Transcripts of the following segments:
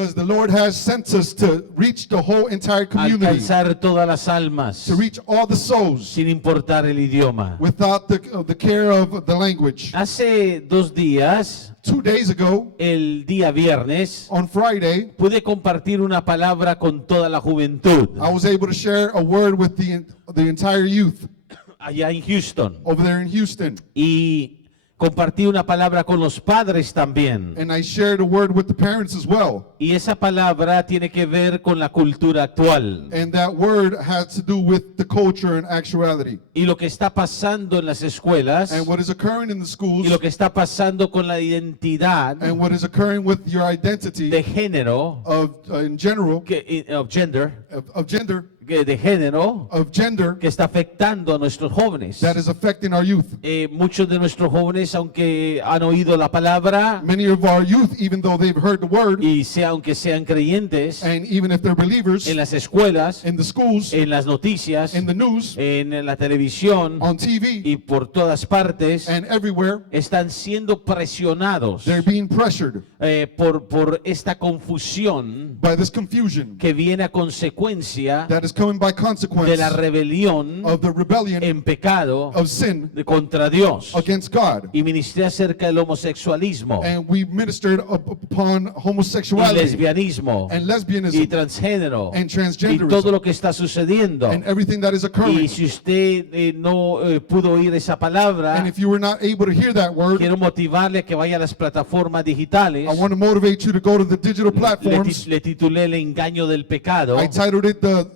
Because the Lord has sent us to reach the whole entire community, alcanzar todas las almas, to reach all the souls sin importar el idioma. without the care of the language. Hace 2 días, 2 days ago, el día viernes, on Friday, pude compartir una palabra con toda la juventud I was able to share a word with the entire youth allá en Houston. over there in Houston. Y compartí una palabra con los padres también. And I shared a word with the parents as well. Y esa palabra tiene que ver con la cultura actual And that word has to do with the culture and actuality. y lo que está pasando en las escuelas And what is occurring in the schools, y lo que está pasando con la identidad and what is occurring with your identity de género, of in general, of gender, of gender, de género of gender que está afectando a nuestros jóvenes. that is affecting our youth. Muchos de nuestros jóvenes, aunque han oído la palabra Many of our youth, even though they've heard the word, y aunque sean creyentes, and even if they're believers, en las escuelas, in the schools, en las noticias, in the news, en la televisión on TV, y por todas partes, and everywhere, están siendo presionados they're being pressured por esta confusión by this confusion que viene a consecuencia that is coming by de consequence la rebelión of the rebellion en pecado of sin contra Dios. against God. Y ministré acerca del homosexualismo And we ministered upon y homosexuality lesbianismo and y lesbianism transgénero and y todo transgenderism lo que está sucediendo. and everything that is Y occurring. si usted no pudo oír esa palabra, And if you were not able to hear that word, quiero motivarle a que vaya a las plataformas digitales. I want to motivate you to go to the digital platforms. Le titulé El engaño del pecado, I titled it the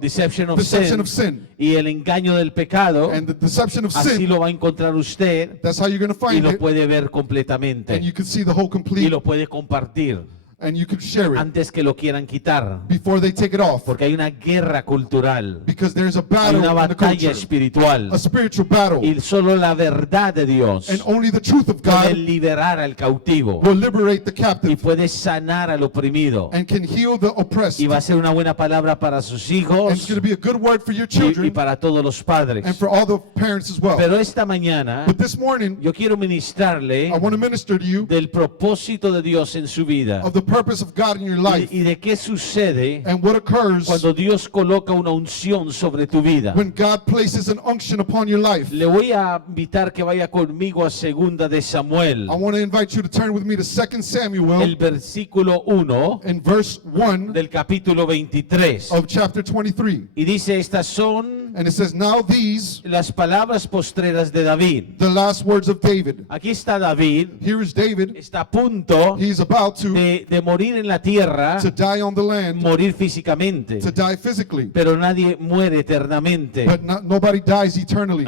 Deception of Deception Sin, of Sin. y el engaño del pecado. And the deception of Así sin, lo va a encontrar usted that's how you're going to y find lo it. puede ver And completamente you can see the whole y complete, lo puede compartir and you can share it antes que lo quieran quitar, before they take it off. porque hay una guerra cultural, Because there's a hay battle una in the batalla culture, espiritual a spiritual battle. y solo la verdad de Dios And only the truth of puede God liberar al cautivo will liberate the y captive puede sanar al oprimido, and can heal the oppressed. y va a ser una buena palabra para sus And it's hijos going to be a good word for your y children para todos los padres. and for all the parents as well. Pero esta mañana But this morning, yo quiero ministrarle I want to minister to you del propósito de Dios en su vida of the purpose of God in your life y de qué sucede and what occurs cuando Dios coloca una unción sobre tu vida. when God places an unction upon your life. Le voy a invitar que vaya conmigo a segunda de Samuel, I want to invite you to turn with me to 2 Samuel el versículo 1 in verse 1 del capítulo 23. of chapter 23. Y dice, estas son And it says, now these, las palabras postreras de David. the last words of David. Aquí está David, Here is David. está a punto He's about to de morir en la tierra, die on the land, morir físicamente, to die physically. pero nadie muere eternamente But nobody dies eternally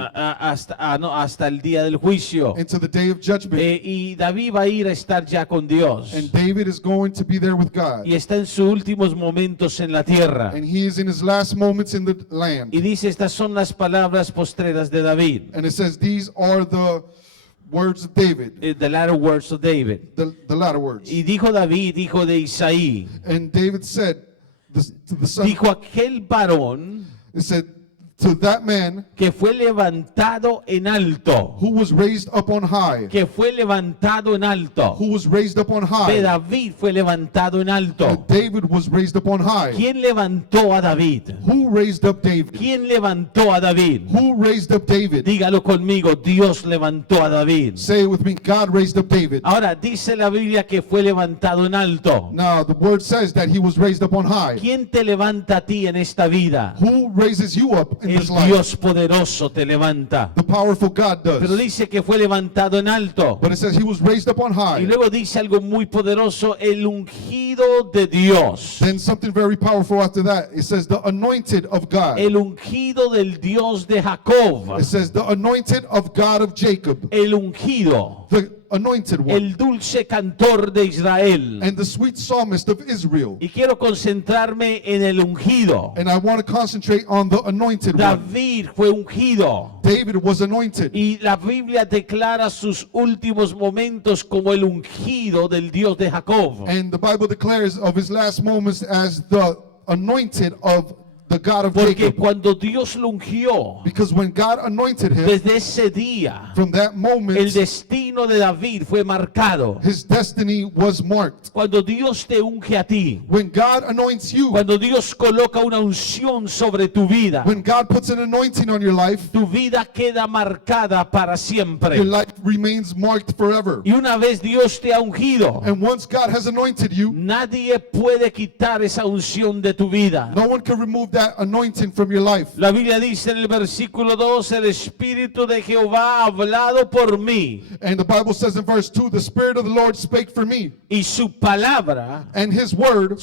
hasta el día del juicio. into the day of judgment. Y David va a ir a estar ya con Dios. And David is going to be there with God. Y está en sus últimos momentos en la tierra. And he is in his last moments in the land. Y dice, estas son las palabras postreras de David. And it says, these are the words of David, The latter words of David. the latter words. Y dijo David, hijo de Isaí, And David said to the son, dijo aquel varón it said, to that man que fue levantado en alto, who was raised up on high, que fue levantado en alto. who was raised up on De high. David fue levantado en alto. David was raised up on high. ¿Quién levantó a David? Who raised up David? ¿Quién levantó a David? Who raised up David? Dígalo conmigo, Dios levantó a David. Say it with me, God raised up David. Ahora dice la Biblia que fue levantado en alto. Now, the word says that he was raised up on high. ¿Quién te levanta a ti en esta vida? Who raises you up in El this life? Dios poderoso te levanta. The powerful God Pero does. dice que fue levantado en alto. But it says he was raised up on Y high. luego dice algo muy poderoso, el ungido de Dios. Then something very powerful after that. It says the anointed of God. El ungido del Dios de Jacob. It says the anointed of God of Jacob. El ungido. The anointed one. El dulce cantor de Israel. And the sweet psalmist of Israel. Y quiero concentrarme en el ungido. And I want to concentrate on the anointed one. David fue ungido. David was anointed. Y la Biblia declara sus últimos momentos como el ungido del Dios de Jacob. And the Bible declares of his last moments as the anointed of the God of Porque Jacob. cuando Dios lo ungió, Because when God anointed him, desde ese día, from that el moment, destino de David fue marcado. his destiny was marked. Cuando Dios te unge a ti, When God anoints you, cuando Dios coloca una unción sobre tu vida, when God puts an anointing on your life, tu vida queda marcada para siempre. your life remains marked forever. Y una vez Dios te ha ungido, And once God has anointed you, nadie puede quitar esa unción de tu vida. no one can remove that anointing from your life. La Biblia dice en el versículo 2, el Espíritu de Jehová ha hablado por mí And the Bible says in verse 2, the Spirit of the Lord spake for me, y su palabra, and his word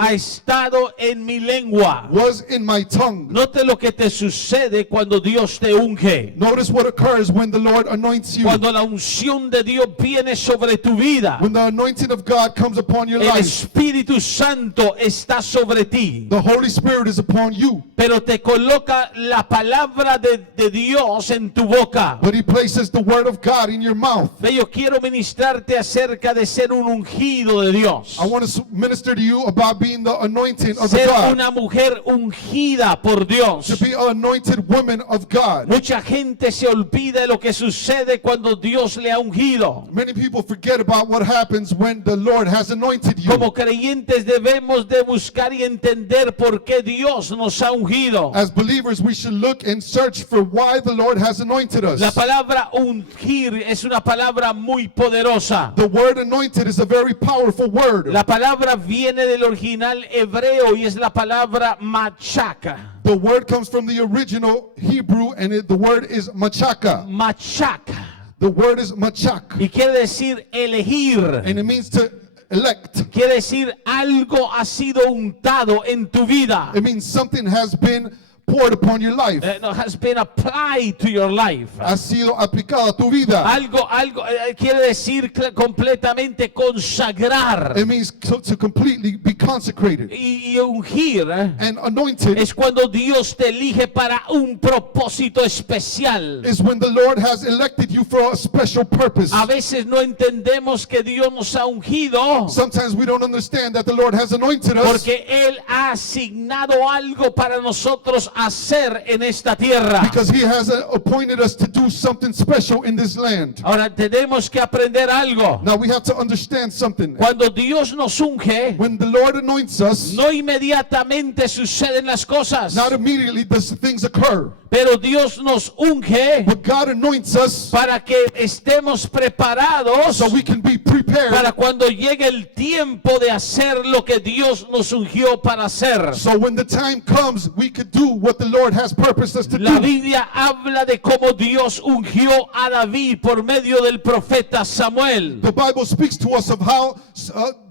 ha estado en mi lengua. was in my tongue. Note lo que te sucede cuando Dios te unge. Notice what occurs when the Lord anoints you. Cuando la unción de Dios viene sobre tu vida, When the anointing of God comes upon your el life, Espíritu Santo está sobre ti, the Holy Spirit is upon you, pero te coloca la palabra de Dios en tu boca. but he places the word of God in your mouth. Yo quiero ministrarte acerca de ser un ungido de Dios. I want to minister to you about being the anointing of Ser God, una mujer ungida por Dios. to be an anointed woman of God. Mucha gente se olvida de lo que sucede cuando Dios le ha ungido. Many people forget about what happens when the Lord has anointed you. Como creyentes debemos de buscar y entender por qué Dios nos ha ungido. As believers, we should look and search for why the Lord has anointed us. La palabra ungir es una palabra muy poderosa. The word anointed is a very powerful word. La palabra viene del original hebreo y es la palabra machaca. The word comes from the original Hebrew, and the word is machaka. Machaca. The word is machak, Y quiere decir elegir. and it means to elect. Quiere decir algo ha sido untado en tu vida. It means something has been poured upon your life. Has been applied to your life. Ha sido aplicado a tu vida. Algo quiere decir completamente consagrar. It means to completely be consecrated. Y ungir And anointed es cuando Dios te elige para un propósito especial. is when the Lord has elected you for a special purpose. A veces no entendemos que Dios nos ha ungido Sometimes we don't understand that the Lord has anointed us porque Él ha asignado algo para nosotros hacer en esta tierra. because He has appointed us to do something special in this land. Ahora tenemos que aprender algo. Now we have to understand something. Cuando Dios nos unge, When the Lord anoints us, no inmediatamente suceden las cosas, not immediately does things occur. pero Dios nos unge But God anoints us para que estemos preparados so we can be prepared. para cuando llegue el tiempo de hacer lo que Dios nos ungió para hacer. So when the time comes, we could do what the Lord has purposed us to La do. Biblia habla de cómo Dios ungió a David por medio del profeta Samuel. The Bible speaks to us of how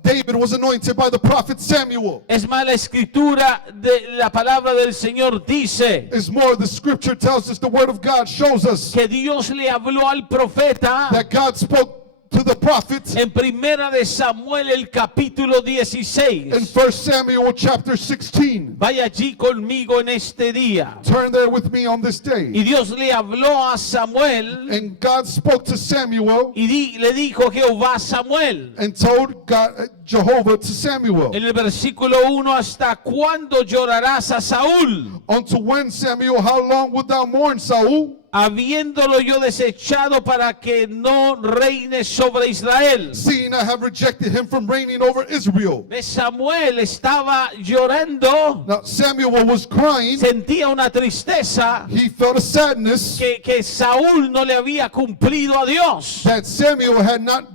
David was anointed by the prophet Samuel. Es más, la escritura de la palabra del Señor dice It's more, the scripture tells us, the word of God shows us que Dios le habló al profeta that God spoke to the prophet en Primera de Samuel el capítulo 16. in 1 Samuel chapter 16. Vaya allí conmigo en este día. Turn there with me on this day. Y Dios le habló a Samuel And God spoke to Samuel y le dijo Jehová a Samuel. and told God, Jehovah to Samuel, En el versículo 1, ¿hasta cuándo llorarás a Saúl? unto when, Samuel, how long wilt thou mourn, Saul? Habiéndolo yo desechado para que no reine sobre Israel. Seeing I have rejected him from reigning over Israel. Samuel estaba llorando, Now Samuel was crying. sentía una tristeza He felt a sadness que Saúl no le había cumplido a Dios. that Samuel had not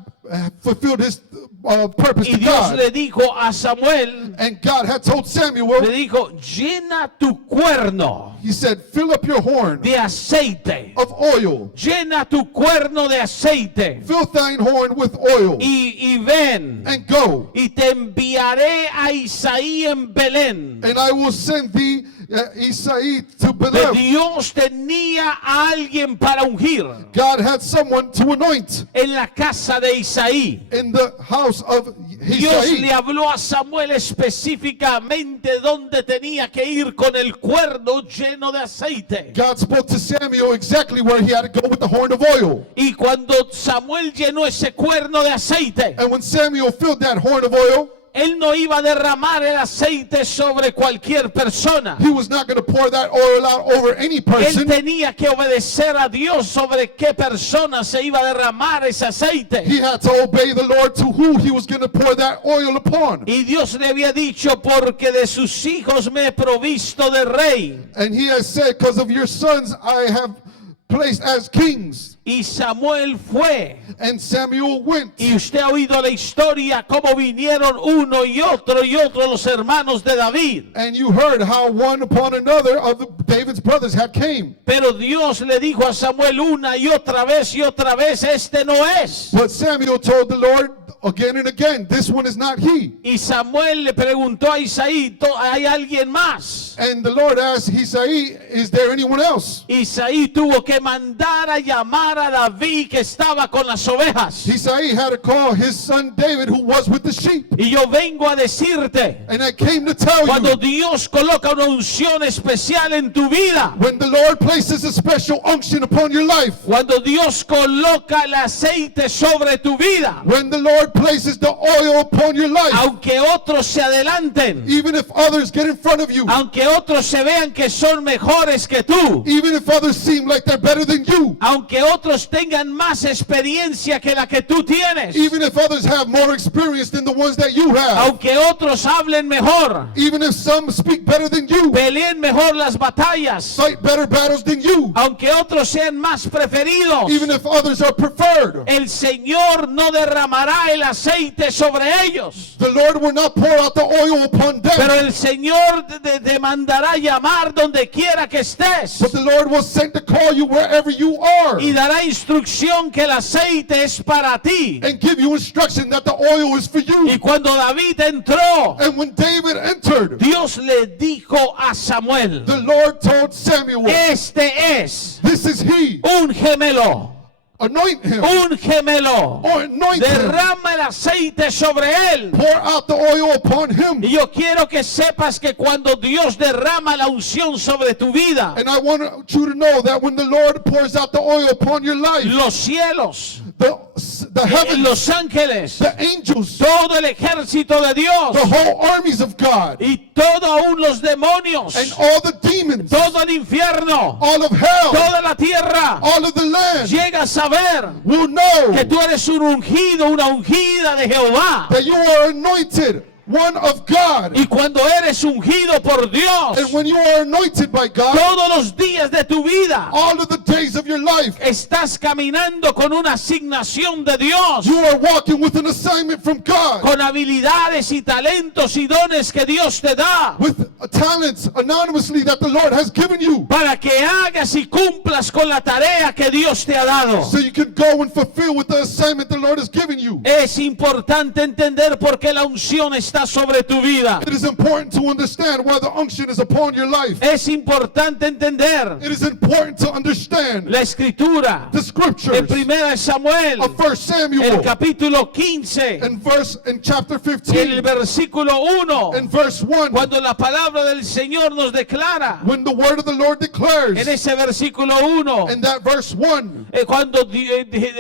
fulfilled his purpose Y to Dios God. le dijo a Samuel, And God had told le Samuel, dijo, llena tu cuerno He said, fill up your horn de aceite. of oil. Llena tu cuerno de aceite. Fill thine horn with oil. Y ven, And go. y te enviaré a Isaí en Belén. And I will send thee Isai to Que Bethlehem. Dios tenía a alguien para ungir God had someone to anoint en la casa de Isaí. in the house of Dios le Isai. habló a Samuel específicamente dónde tenía que ir con el cuerno lleno de aceite. God spoke to Samuel exactly where he had to go with the horn of oil. Y cuando Samuel llenó ese cuerno de aceite, And when Samuel filled that horn of oil, Él no iba a derramar el aceite sobre cualquier persona. He was not going to pour that oil out over any Él person. tenía que obedecer a Dios sobre qué persona se iba a derramar ese aceite. He had to obey the Lord to who he was going to pour that oil upon. Y Dios le había dicho, porque de sus hijos me he provisto de rey. And he has said, because of your sons I have placed as kings. Y Samuel fue. And Samuel went. Y usted ha oído la historia, cómo vinieron uno y otro los hermanos de David. And you heard how one upon another of David's brothers had came. Pero Dios le dijo a Samuel una y otra vez, este no es. But Samuel told the Lord again and again, this one is not he. Y Samuel le preguntó a Isaí, ¿hay alguien más? And the Lord asked Isaí, is there anyone else? Isaí tuvo que mandar a llamar a David, que estaba con las ovejas. Isaí had to call his son David, who was with the sheep. Y yo vengo a decirte, And I came to tell cuando you, Dios coloca una unción especial en tu vida, when the Lord places a special unction upon your life, cuando Dios coloca el aceite sobre tu vida, when the Lord places the oil upon your life, aunque otros se adelanten, even if others get in front of you, aunque otros se vean que son mejores que tú, even if others seem like they're better than you, aunque otros tengan más experiencia que la que tú tienes, even if others have more experience than the ones that you have, aunque otros hablen mejor, even if some speak better than you, peleen mejor las batallas, fight better battles than you, aunque otros sean más preferidos, even if others are preferred, el Señor no derramará el aceite sobre ellos. the Lord will not pour out the oil upon Pero them, el Señor te mandará llamar donde quiera que estés. but the Lord will send to call you wherever you are Y dará instrucción que el aceite es para ti. and give you instruction that the oil is for you. Y cuando David entró, And when David entered, Dios le dijo a Samuel, the Lord told Samuel, este es this is he, un gemelo, anoint him, un gemelo. or anoint him, Derrama el aceite sobre él. pour out the oil upon him. Y yo quiero que sepas que cuando Dios derrama la unción sobre tu vida, And I want you to know that when the Lord pours out the oil upon your life, los cielos, the heavens, los ángeles, the angels, todo el ejército de Dios the whole armies of God, y todo aún los demonios, and all the demons, todo el infierno, all of hell, toda la tierra, all of the land llega a saber will know que tú eres un ungido, una ungida de Jehová. that you are anointed, one of God. Y cuando eres ungido por Dios, And when you are anointed by God, todos los días de tu vida all of the days of your life, estás caminando con una asignación de Dios, you are walking with an assignment from God, con habilidades y talentos y dones que Dios te da, with talents anonymously that the Lord has given you, para que hagas y cumplas con la tarea que Dios te ha dado. so you can go and fulfill with the assignment the Lord has given you. Es importante entender por qué la unción está sobre tu vida. It is important to understand why the unction is upon your life. Es importante entender It is important to understand la escritura the en scriptures 1 Samuel, of 1 Samuel el capítulo 15, in chapter el 15 versículo 1, and verse 1, cuando la palabra del Señor nos declara, when the word of the Lord declares, en ese versículo 1, in that verse 1, cuando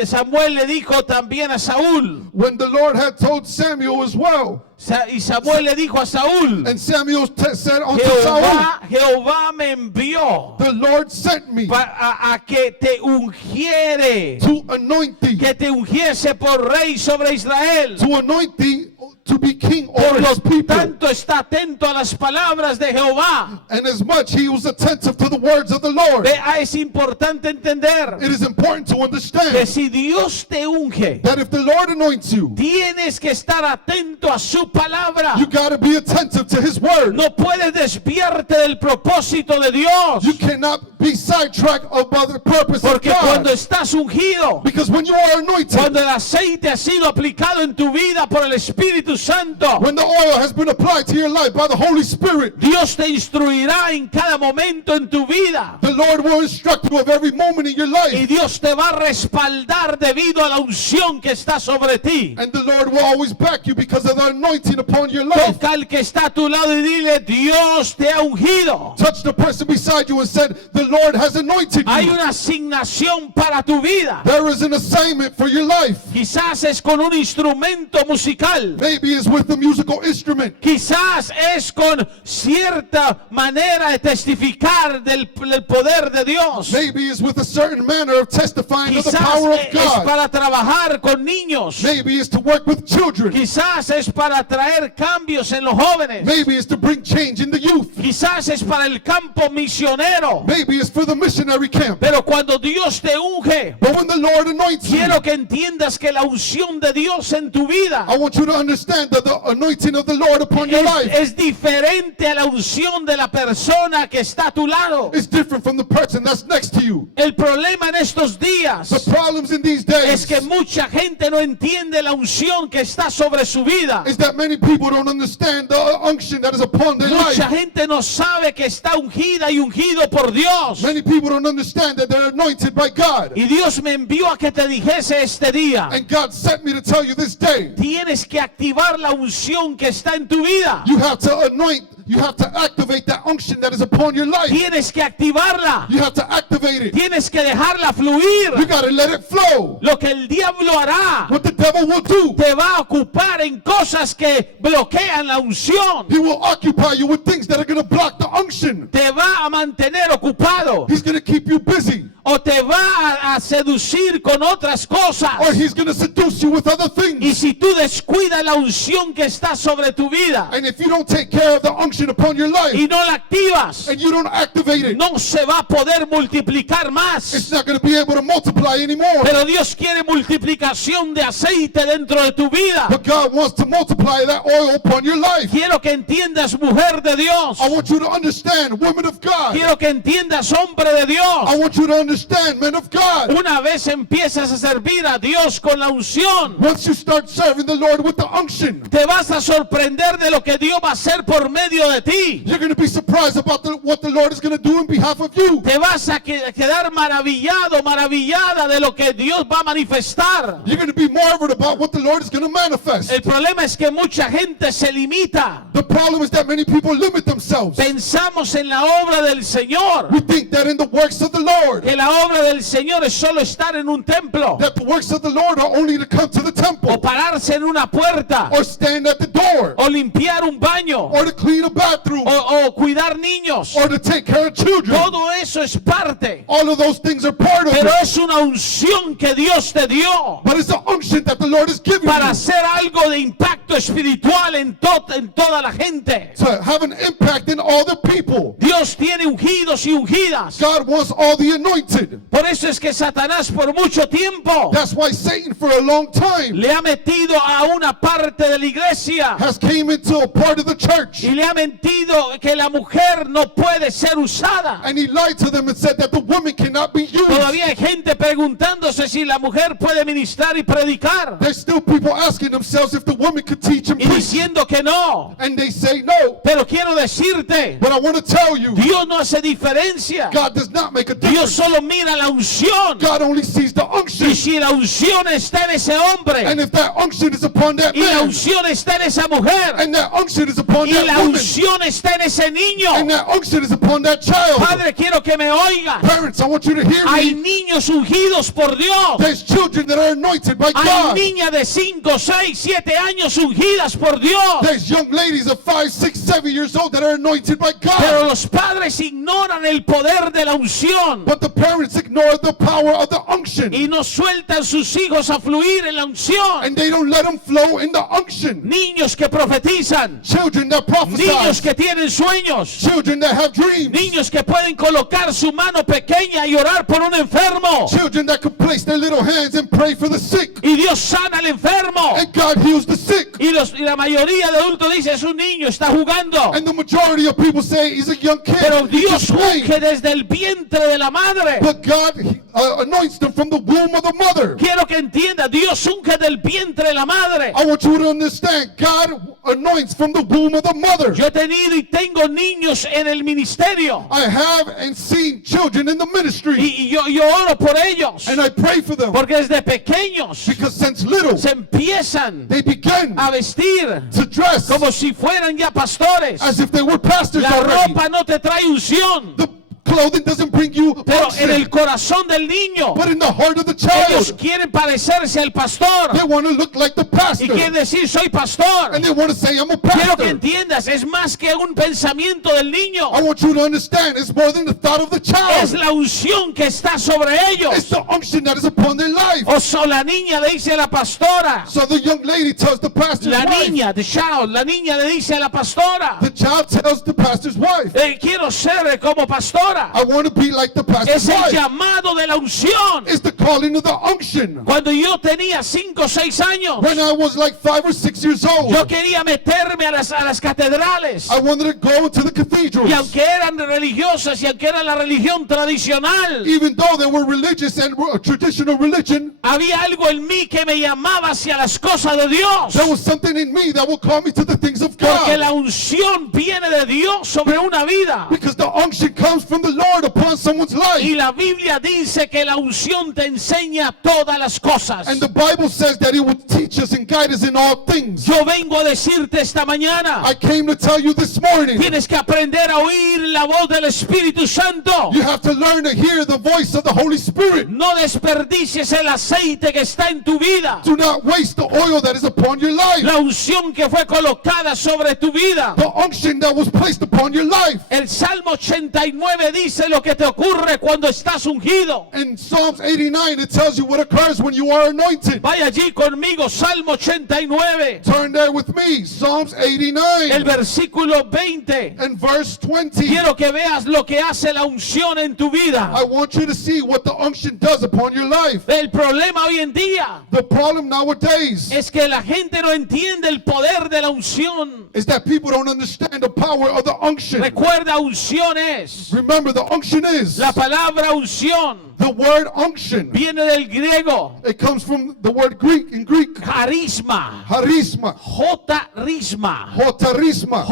Samuel le dijo también a Saúl, when the Lord had told Samuel as well, y Samuel le dijo a Saúl, and Samuel said unto Saul, Jehová me envió the Lord sent me a que te ungiere, to anoint thee, que te ungiese por rey sobre Israel. to anoint thee to be king Por over lo his people. tanto está atento a las palabras de Jehová. And as much he was attentive to the words of the Lord. Es importante entender It is important to que understand si Dios te unge, that if the Lord anoints you, tienes que estar atento a su palabra. you got to be attentive to his word. No puedes desviarte del propósito de Dios. You cannot be sidetracked about the purpose of Porque cuando God. estás ungido, Because when you are anointed, cuando el aceite ha sido aplicado en tu vida por el Espíritu Santo, when the oil has been applied to your life by the Holy Spirit, Dios te instruirá en cada momento en tu vida. the Lord will instruct you of every moment in your life. Y Dios te va a respaldar debido a la unción que está sobre ti. And the Lord will always back you because of the anointing upon your life. Toca al que está a tu lado y dile, Dios te ha ungido. Touch the person beside you and said, the Lord has anointed Hay you. una asignación para tu vida. There is an assignment for your life. Quizás es con un instrumento musical. Maybe it's with a musical instrument. Quizás es con cierta manera de testificar del poder de Dios. Maybe it's with a certain manner of testifying of the Quizás power of es God. para trabajar con niños. Maybe it's to work with children. Quizás es para traer cambios en los jóvenes. Maybe it's to bring change in the youth. Quizás es para el campo misionero. Maybe it's for the missionary camp. Pero cuando Dios te unge, But when the Lord anoints you, quiero que entiendas que la unción de Dios en tu vida I want you to understand that the anointing of the Lord upon your life es diferente a la unción de la persona que está a tu lado. is different from the person that's next to you. El problema en estos días The problems in these es days que mucha gente no entiende la unción que está sobre su vida. is that many people don't understand the unction that is upon their life. Mucha gente no sabe que está ungida y ungido por Dios. Many people don't understand that they're anointed by God. Y Dios me envió a que te dijese este día, And God sent me to tell you this day, tienes que activar la unción que está en tu vida. you have to anoint, you have to activate that unction that is upon your life. Tienes que activarla. You have to activate it. Tienes que dejarla You fluir. got to let it flow. Lo que el diablo hará, What the devil will do, te va a ocupar en cosas que bloquean la unción. he will occupy you with things that are going to block the unction. Te va a mantener ocupado. He's going to keep you busy. O te va a seducir con otras Or cosas. he's going to seduce you with other Y things. si tú descuidas la unción que está sobre tu vida And if you don't take care of the unction upon your life, y no la activas, and you don't activate it, no se va a poder multiplicar it's más. not going to be able to multiply anymore. Pero Dios quiere multiplicación de aceite dentro de tu vida. But God wants to multiply that oil upon your life. Quiero que entiendas, mujer de Dios. I want you to understand, women of God. Quiero que entiendas, hombre de I Dios. want you to understand, men of God. Una vez empiezas a servir a Dios con la unción, Once you start serving the Lord with the unction, te vas a sorprender de lo que Dios va a hacer por medio de ti. you're going to be surprised about what the Lord is going to do in behalf of you. Te vas a quedar maravillado, maravillada de lo que Dios va a manifestar. You're going to be marveled about what the Lord is going to manifest. El problema es que mucha gente se limita. The problem is that many people limit themselves. Pensamos en la obra del Señor, We think that in the works of the Lord, que la obra del Señor es solo estar en un templo that the works of the Lord are only to come to the o temple, pararse en una puerta or stand at the door, o limpiar un baño or to clean a bathroom, o cuidar niños. or to take care of children. Todo eso es parte, All of those things are part of pero it. es una unción que Dios te dio But it's the unction that the Lord is giving para you hacer algo de impacto espiritual en toda la gente. to have an impact in all the people. Dios tiene ungidos y ungidas. God wants all the anointed. Por eso es que Satanás por mucho tiempo That's why Satan for a long time le ha metido a una parte de la iglesia has came into a part of the church, y le ha mentido que la mujer no puede ser usada. and he lied to them and said that the woman cannot be used. Todavía hay gente preguntándose si la mujer puede ministrar y predicar There's still people asking themselves if the woman could teach and y preach, diciendo que no. and they say no. Pero quiero decirte, But I want to tell you, Dios no hace diferencia. God does not make a Dios difference. solo mira la unción. God only sees the Y unction, si la unción está en ese hombre and if that unction is upon that y la man, unción está en esa mujer and that unction is upon y that la woman, unción está en ese and niño. that unction is upon that child. Padre, quiero que me oigas. Parents, I want you to hear Hay me. niños ungidos por Dios. There's children that are anointed by Hay God. niñas de 5, 6, 7 años ungidas por Dios. There's young ladies of 5, 6, 7 years old that are anointed by Pero God. los padres ignoran el poder de la unción But the parents ignore the power of the unction, y no sueltan sus hijos a fluir en la unción. and they don't let them flow in the unction. Niños que profetizan, Children that niños prophesy, que tienen sueños, children that have dreams, niños que pueden colocar su mano pequeña y orar por un enfermo. children that can place their little hands and pray for the sick, Y Dios sana al enfermo. and God heals the sick. Y la mayoría de adultos dice, es un niño, está jugando. And the majority of people say he's a young kid. Pero He's Dios just playing. unge desde el vientre de la madre. madre. but God anoints them from the womb of the mother. Quiero que entienda, Dios unge del vientre de la madre. I want you to understand, God anoints from the womb of the mother. Yo he tenido y tengo niños en el ministerio. I have and seen children in the ministry, Y yo oro por ellos. and I pray for them, Porque desde pequeños because since little, se empiezan they began a vestir to dress como si fueran ya pastores. as if they were pastors La already. ropa no te trae unción, The clothing doesn't bring you pero en el unction, corazón del niño but in the heart of the ellos child, quieren parecerse al pastor they want to look like the y pastor, quieren decir soy pastor. and they want to say, I'm a Quiero que pastor. entiendas, es más que un pensamiento del niño, I want you to understand, it's more than the thought of the es child. la unción que está sobre It's ellos. the unction that is upon their life. O so la niña le dice a la pastora, So the young lady tells the pastor's la wife, niña, the child, la niña le dice a la pastora, the child tells the pastor's wife, quiero ser como pastora. I want to be like the pastor's Es el wife. llamado de la unción. It's the calling of the unction. Cuando yo tenía 5 o 6 años, When I was like 5 or 6 years old, yo quería meterme a las catedrales. I wanted to go into the Y cathedrals. aunque eran religiosas y aunque era la religión tradicional, Even though they were religious and were a traditional religion, había algo en mí que me llamaba hacia las cosas de Dios. there was something in me that would call me to the things of Porque God. la unción viene de Dios sobre una vida. Because the unction comes from the Lord upon someone's Y life. la Biblia dice que la unción te enseña todas las cosas. And the Bible says that it would teach us and guide us in all things. Yo vengo a decirte esta mañana, I came to tell you this morning, tienes que aprender a oír la voz del Espíritu Santo. you have to learn to hear the voice of the Holy Spirit. No desperdicies el aceite que está en tu vida. Do not waste the oil that is upon your life. La unción que fue colocada sobre tu vida. The unction that was placed upon your life. El Salmo 89 dice lo que te ocurre cuando estás ungido. In Psalms 89, it tells you what occurs when you are anointed. Vaya allí conmigo, Salmo 89, Turn there with me, Psalms el 89 versículo 20. and verse 20. Quiero que veas lo que hace la unción en tu vida. I want you to see what the unction does upon your life. El problema hoy en día The problem nowadays es que la gente no entiende el poder de la unción. is that people don't understand the power of the unction. Recuerda, unción es. Remember, the unction is La palabra unción the word unction. viene del griego It comes from the word Greek, in Greek, carisma. charisma, J-risma. hotarisma,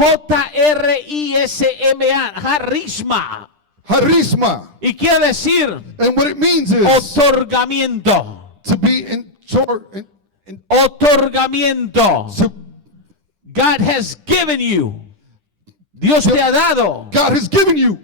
J-R-I-S-M-A. Charisma. charisma. Y quiere decir And what it means is otorgamiento. to be Otorgamiento. to, God has given you. Dios te ha dado. God has given you.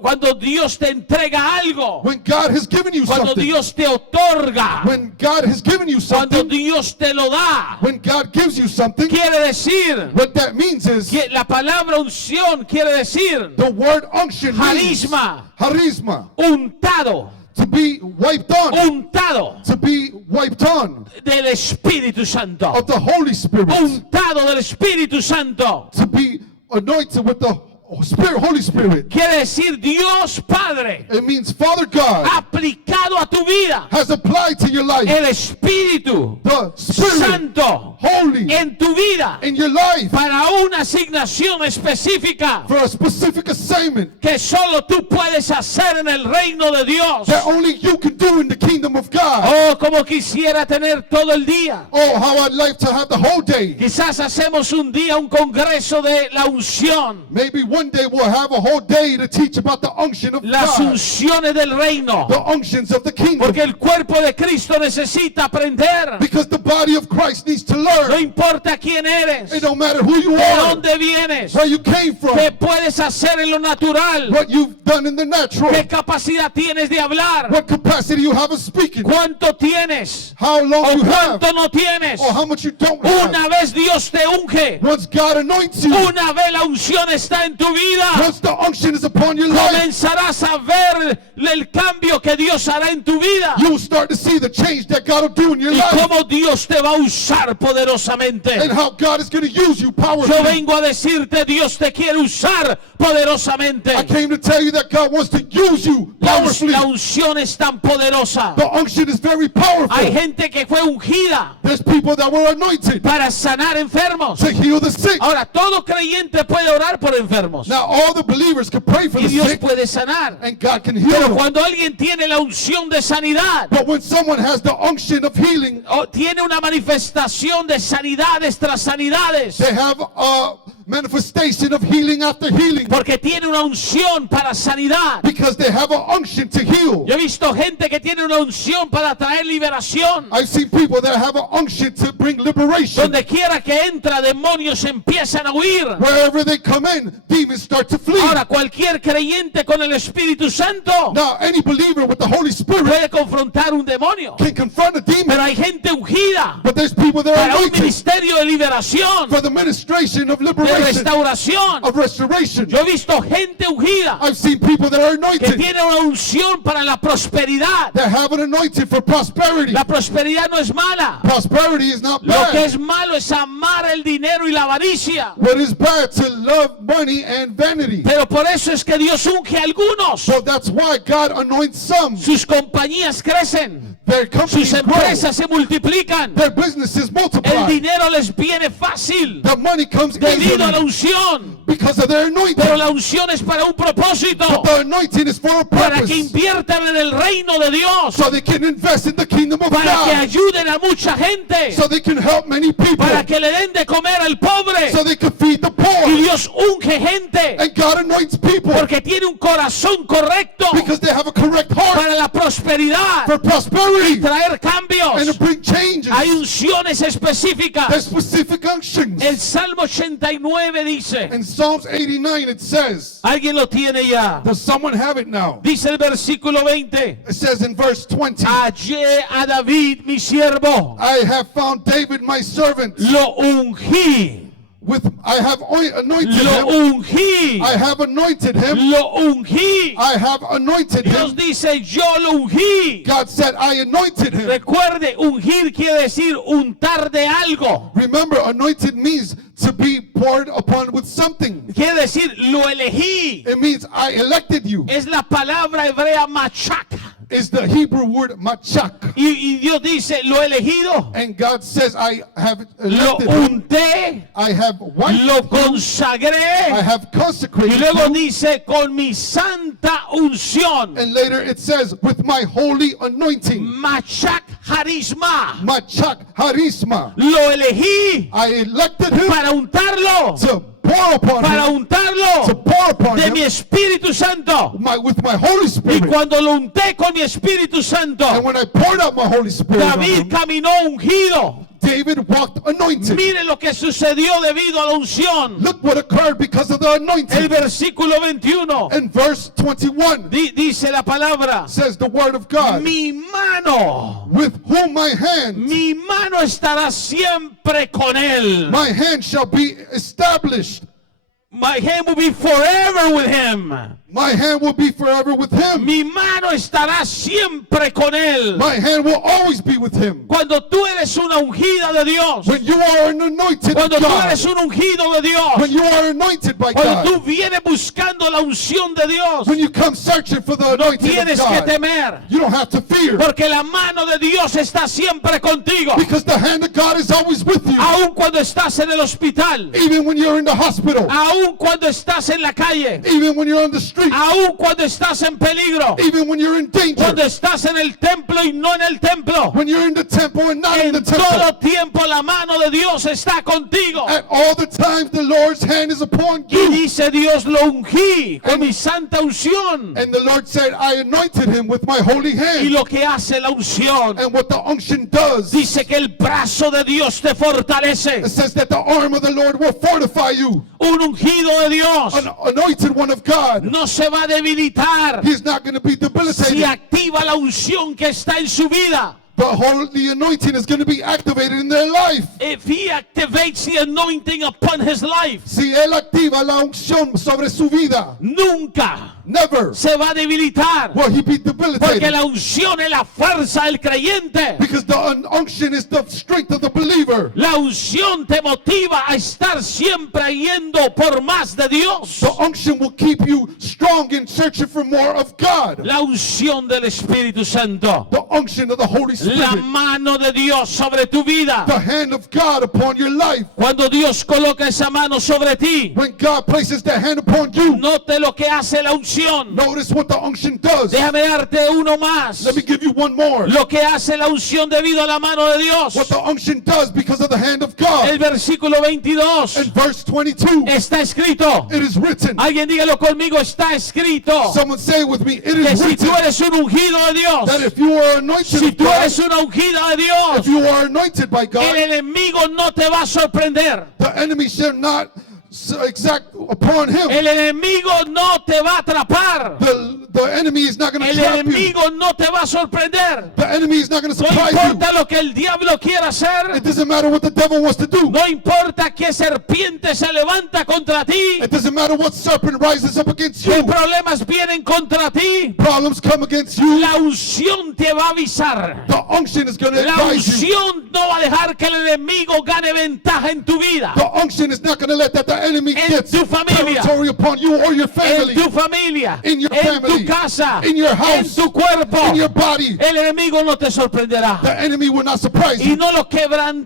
Cuando Dios te entrega algo. When God has given you Cuando something. Dios te otorga. When God has given you Cuando something. Dios te lo da. When God gives you something. Quiere decir What that means is que la palabra unción quiere decir the word unction means charisma, charisma, untado, to be wiped on, untado to be wiped on del Espíritu Santo, of the Holy Spirit, untado del Espíritu Santo. to be anointed with the Spirit, Holy Spirit. Quiere decir Dios Padre It means Father God aplicado a tu vida has applied to your life el Espíritu the Spirit, Santo Holy, en tu vida in your life para una asignación específica for a specific assignment que solo tú puedes hacer en el reino de Dios. that only you can do in the kingdom of God. Oh, como quisiera tener todo el día. Oh, how I'd like to have the whole day. Quizás hacemos un día un congreso de la unción, Maybe one day we'll have a whole day to teach about the unction of las God, unciones del reino, the unctions of the kingdom. porque el cuerpo de Cristo necesita aprender. Because the body of Christ needs to No learn. importa quién eres, It don't matter who you de are, dónde vienes, where you came from, qué puedes hacer en lo natural, what you've done in the natural, qué capacidad tienes de hablar, what capacity you have of speaking, cuánto tienes how long o you have, cuánto no tienes. or how much you don't have. Una vez Dios te unge, Once God anoints you, una vez la unción está en tu vida, once the unction is upon your life, comenzarás a ver el cambio que Dios hará en tu vida you will start to see the change that God will do in your y life, cómo Dios te va a usar poderosamente. and how God is going to use you Yo powerfully. vengo a decirte, Dios te quiere usar poderosamente. I came to tell you that God wants to use you powerfully. La unción es tan poderosa. The unction is very powerful. Hay gente que fue ungida There's people that were anointed para sanar enfermos. to heal the sick. Ahora, todo creyente puede orar por enfermos. enfermos. Now all the believers can pray for Y the Dios sick, puede sanar. and God can Pero heal them. cuando alguien tiene la unción de sanidad, But when someone has the unction of healing, o tiene una manifestación de sanidades tras sanidades, they have a manifestation of healing after healing, porque tiene una unción para sanidad. because they have an unction to heal. Yo he visto gente que tiene una unción para traer liberación. I've seen people that have an unction to bring liberation. Donde quiera que entra, demonios empiezan a huir. Wherever they come in, demons start to flee. Ahora, cualquier creyente con el Espíritu Santo Now, any believer with the Holy Spirit puede confrontar un demonio. can confront a demon, Pero hay gente ungida but there's people that are para un anointed ministerio de liberación, for the ministration of de liberation, restauración. of restoration. Yo he visto gente ungida I've seen people that are que anointed, tiene una unción para la prosperidad. that have an anointing for prosperity. La prosperidad no es mala. Prosperity is not Lo que bad. es malo es amar el dinero y la avaricia. What is bad to love money and vanity. Pero por eso es que Dios unge a algunos. So that's why God anoints some. Sus compañías crecen. Their companies Sus grow. empresas se multiplican. Their businesses El multiply. dinero les viene fácil The money comes debido a la easily unción. because of their anointing. Pero la unción es para un propósito. The anointing is for a Para que purpose, inviertan en el reino de Dios. so they can invest in the kingdom of Para que God, ayuden a mucha gente. so they can help many people, Para que le den de comer al pobre. so they can feed the Y poor. Dios unge gente. And God anoints people Porque tiene un corazón correcto because they have a correct heart para la prosperidad. for prosperity Traer and cambios. to bring changes. Hay unciones específicas. There's specific unctions. El Salmo 89 dice, In Psalms 89 it says, alguien lo tiene ya. does someone have it now? Dice el versículo 20, It says in verse 20, hallé a David mi siervo, I have found David my servant, lo ungí, I have anointed lo him, ungí, I have anointed him, lo ungí. I have anointed Dios him. dice, yo lo ungí. God said, I anointed him. Recuerde, ungir quiere decir untar de algo. Remember, anointed means to be poured upon with something. Quiere decir, lo elegí. It means I elected you. Es la palabra hebrea machak. It's the Hebrew word machak. Y Dios dice, lo elegido, And God says, I have lo elected him. unté, I have wiped lo him. I consagré. have Y consecrated luego him. dice, con mi santa unción, And later it says, with my holy anointing, machak harisma, machak harisma, lo elegí I elected him para untarlo, to pour upon para him, to untarlo pour upon de mi him Espíritu Santo. with my Holy Y Spirit. cuando lo unté con mi Espíritu Santo, And when I poured out my Holy Spirit on David him, caminó ungido. David walked anointed. Mire lo que sucedió debido a la unción. Look what occurred because of the El anointing. versículo 21 In verse 21 dice la palabra, says the word of God, mi mano, with whom my hand estará siempre con él. shall be established. My hand will be forever with him. My hand will be forever with him. Mi mano estará siempre con él. My hand will always be with him. Cuando tú eres una ungida de Dios, When you are an anointed of cuando tú God, eres un ungido de Dios, when you are anointed by cuando God, tú vienes buscando la unción de Dios, when you come searching for the no anointing of tienes que God, temer, you don't have to fear, porque la mano de Dios está siempre contigo. because the hand of God is always with you. Aun cuando estás en el hospital, Even when you're in the hospital, aun cuando estás en la calle, even when you're on the street, aun cuando estás en peligro, even when you're in danger, cuando estás en el templo y no en el templo, when you're in the temple and not in the en temple. todo tiempo la mano de Dios está contigo. At all the times the Lord's hand is upon Y you. dice Dios, lo ungí con mi santa unción. And the Lord said, I anointed him with my holy Y hand. lo que hace la unción, And what the unction does, dice que el brazo de Dios te fortalece. it says that the arm of the Lord will fortify you. Un ungido de Dios An anointed one of God, no se va a debilitar he's not going to be si debilitated. activa la unción que está en su vida. The anointing is going to be activated in their life. If he activates the anointing upon his life, Si él activa la unción sobre su vida, nunca never se va a debilitar, will he be porque debilitated. la unción es la fuerza del creyente. Because the unction is the strength of the believer. La unción te motiva a estar siempre yendo por más de Dios. The unction will keep you strong strong in searching for more of God. La unción del Espíritu Santo. The unction of the Holy La Spirit. mano de Dios sobre tu vida. The hand of God upon your life. Cuando Dios coloca esa mano sobre ti, When God places that hand upon you, note lo que hace la unción. notice what the unction does. Déjame darte uno más. Let me give you one more. Lo que hace la unción debido a la mano de Dios. What the unction does because of the hand of God. El versículo 22 In verse 22, está escrito. it is written. Alguien dígalo conmigo, está escrito. Someone say with me, it Que is si tú written eres un ungido de Dios, that if you are anointed si of tú God, eres una ungida de if Dios, you are anointed by el God, enemigo no te va a sorprender. the enemy shall not exact upon him. El enemigo no te va a atrapar. The enemy is not going to El trap you. enemigo no te va a sorprender. The enemy is not going to No surprise you. importa lo que el diablo quiera hacer. It doesn't matter what the devil wants to do. No importa qué serpiente se levanta contra ti. It doesn't matter what serpent rises up against ¿Qué you. problemas vienen contra ti? Problems come against you. La unción te va a avisar. The unction is going to La advise you. unción no va a dejar que el enemigo gane ventaja en tu vida, The unction is not going to let that the enemy En get tu familia. territory upon you or your en family, tu familia, In your en family. tu casa, In your en house. tu cuerpo. in your body. El enemigo no te sorprenderá The enemy will not surprise y you, no lo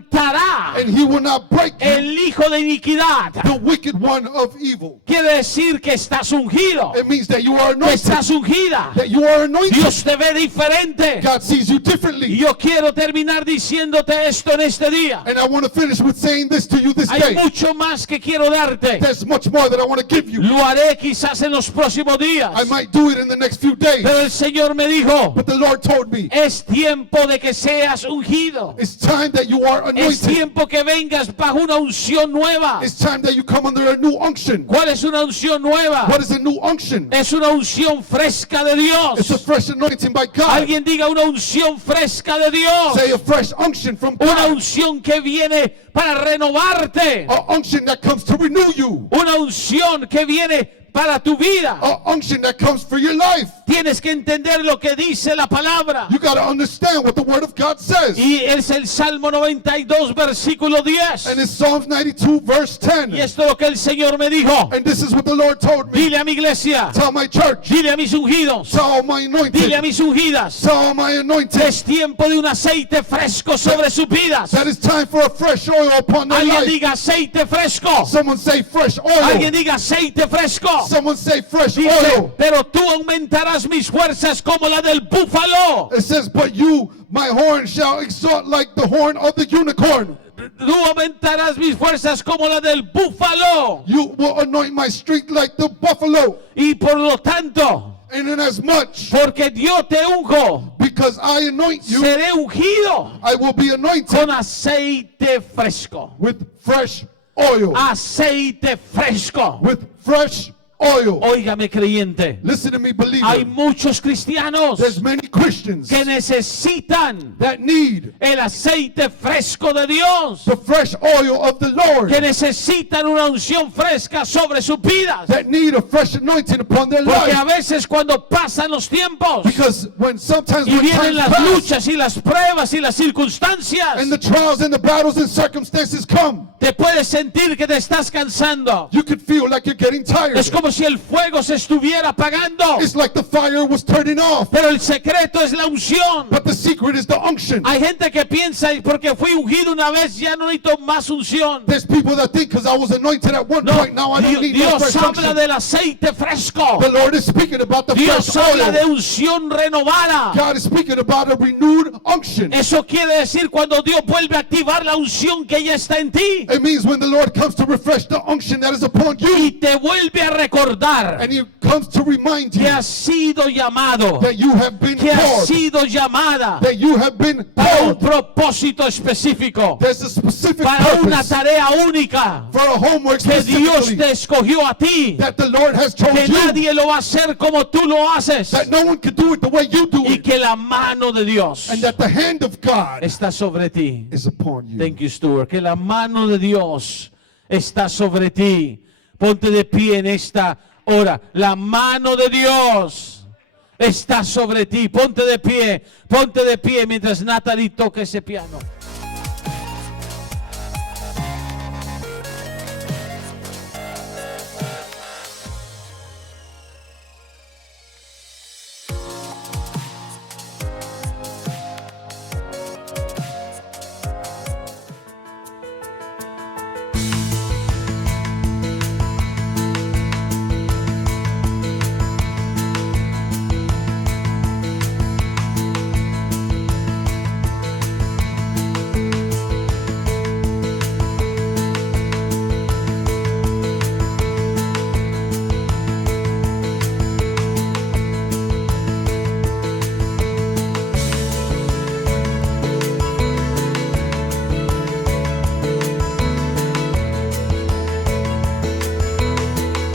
quebrantará and he will not break you. el hijo de iniquidad. The wicked one of evil. Quiere decir que estás ungido, It means that you are que anointed. estás ungida. That you are anointed. Dios te ve diferente. God sees you Y differently. yo quiero terminar diciéndote esto en este día. And I want to finish with saying this to you this Hay day. mucho más que quiero darte. There's much more that I want to give you. Lo haré quizás en los próximos días. I might do it in the next few days. Pero el Señor me dijo, But the Lord told me, es tiempo de que seas ungido. it's time that you are Es anointed. tiempo que vengas bajo una unción nueva. It's time that you come under a new unction. ¿Cuál es una unción nueva? What is a new unction? Es una unción fresca de It's a Dios. fresh anointing by God. Alguien diga una unción fresca de Dios. Say a fresh unction from Una God. unción que viene para renovarte. A unction that comes to renew you. Una unción que viene para tu vida. A unction that comes for your life. Tienes que entender lo que dice la palabra. You got to understand what the Word of God says. Y es el Salmo 92, versículo 10. And it's Psalms 92, verse 10. Y esto es lo que el Señor me dijo. And this is what the Lord told me. Dile a mi iglesia, Tell my church. dile a mis ungidos, Tell all my dile a anointed. mis ungidas. Tell all my anointed. Es tiempo de un aceite fresco sobre sus vidas. That it's time for a fresh oil upon their Alguien life. diga aceite fresco. Someone say fresh Alguien oil. diga aceite fresco. Someone say fresh Dice, oil. pero tú aumentarás mis fuerzas como la del búfalo. It says, but you, my horn, shall exalt like the horn of the unicorn. Tú aumentarás mis fuerzas como la del búfalo. You will anoint my street like the buffalo. Y por lo tanto, And inasmuch, porque Dios te unjo, because I anoint you, seré ungido I will be anointed con aceite fresco. with fresh oil. Aceite fresco. With fresh oil. Óigame, creyente. Listen to me, Hay believer. muchos cristianos There's many Christians que necesitan that need el aceite fresco de Dios, the fresh oil of the Lord, que necesitan una unción fresca sobre sus vidas. that need a fresh anointing upon their Porque a life. veces cuando pasan los tiempos Because sometimes y when vienen times las pass luchas y las pruebas y las circunstancias, and the trials and the battles and circumstances come, te puedes sentir que te estás cansando. you could feel like you're getting tired. Es como si el fuego se estuviera apagando. It's like the fire was turning off. Pero el secreto es la unción. But the secret is the unction. Hay gente que piensa, porque fui ungido una vez, ya no necesito más unción. There's people that think because I was anointed at one No, point, now I don't need no Dios fresh habla unction. del aceite fresco. The Lord is speaking about the Dios fresh habla de oil. unción renovada. God is speaking about a renewed unction. Eso quiere decir cuando Dios vuelve a activar la unción que ya está en ti It means when the Lord comes to refresh the unction that is upon y you, te vuelve a recordar and He comes to remind que you has sido llamado, that you have been que has called, sido llamada that you have been para un called. propósito específico, There's a specific para una purpose tarea única for a homework que Dios specifically te escogió a ti, that the Lord has told que you, nadie lo va a hacer como tú lo haces that no one can do it the way you do y it, que la mano de Dios and that the hand of God está sobre ti. is upon you. Thank you, Stuart. Que la mano de Dios está sobre ti. Ponte de pie en esta hora. La mano de Dios está sobre ti. Ponte de pie mientras Natalie toca ese piano.